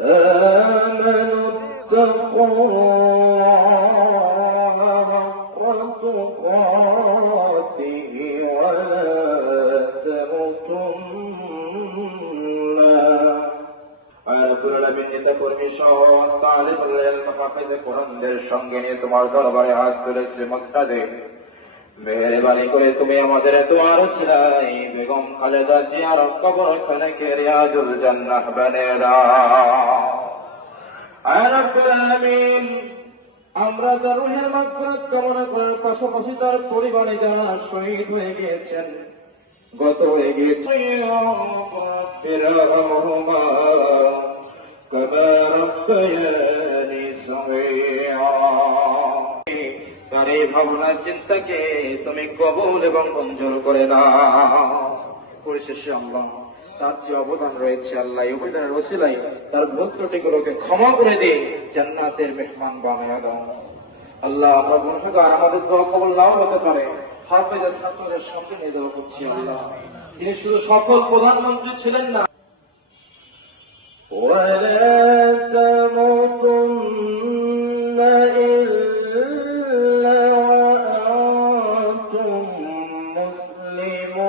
آمنوا اتقوا الله حق تقاته ولا تموتن সঙ্গে নিয়ে তোমার দরবারে হাত তুলেছে মসজিদে মেহেরবানি করে তুমি আমাদের তোমার সিলাই বেগম খালেদা জিয়ার কবরখানে রিয়াজুল জান্নাহ বানিয়ে দাও। আয় রব্বুল আলামিন, আমরা তার রূহের মাগফিরাত কামনা করার পাশাপাশি তার পরিবারে যারা শহীদ হয়ে গিয়েছেন, গত হয়ে গিয়েছে, তার এই ভাবনা চিন্তাকে তুমি কবুল এবং মঞ্জুর করে দাও। পরিশেষে আল্লাহ, তার যে অবদান রয়েছে আল্লাহ, এই অবদানের ওসিলায় তার ভুল ত্রুটিগুলোকে ক্ষমা করে দিয়ে জান্নাতের মেহমান বানিয়ে দাও। আল্লাহ, আমরা গুনাহগার, আমাদের দোয়া কবুল নাও হতে পারে, হাফেজের ছাত্রদের সামনে নিয়ে দেওয়া করছি। আল্লাহ, তিনি শুধু সফল প্রধানমন্ত্রী ছিলেন না, ولا تموتن إلا وأنتم مسلمون।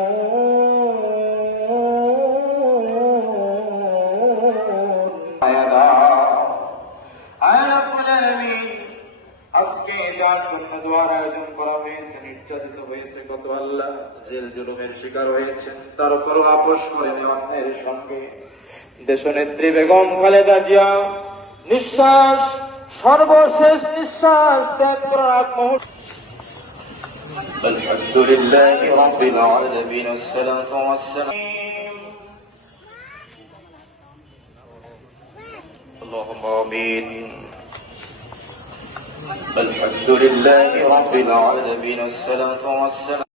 আজকে যার জন্য দোয়ার আয়োজন করা হয়েছে, নির্যাতিত হয়েছে, কত আল্লাহ জেল জুলুমের শিকার হয়েছে, তার উপরও আপোষ করেনি অন্যের সঙ্গে দেশনেত্রী বেগম খালেদা জিয়া নিঃশ্বাস, সর্বশেষ নিঃশ্বাস ত্যাগ করার আগ মুহূর্তে আলহামদুলিল্লাহি রাব্বিল আলামিন, আসসালাতু ওয়াসসালাম আল্লাহুম্মা আমিন। আলহামদুলিল্লাহি রাব্বিল আলামিন, আসসালাতু ওয়াসসালাম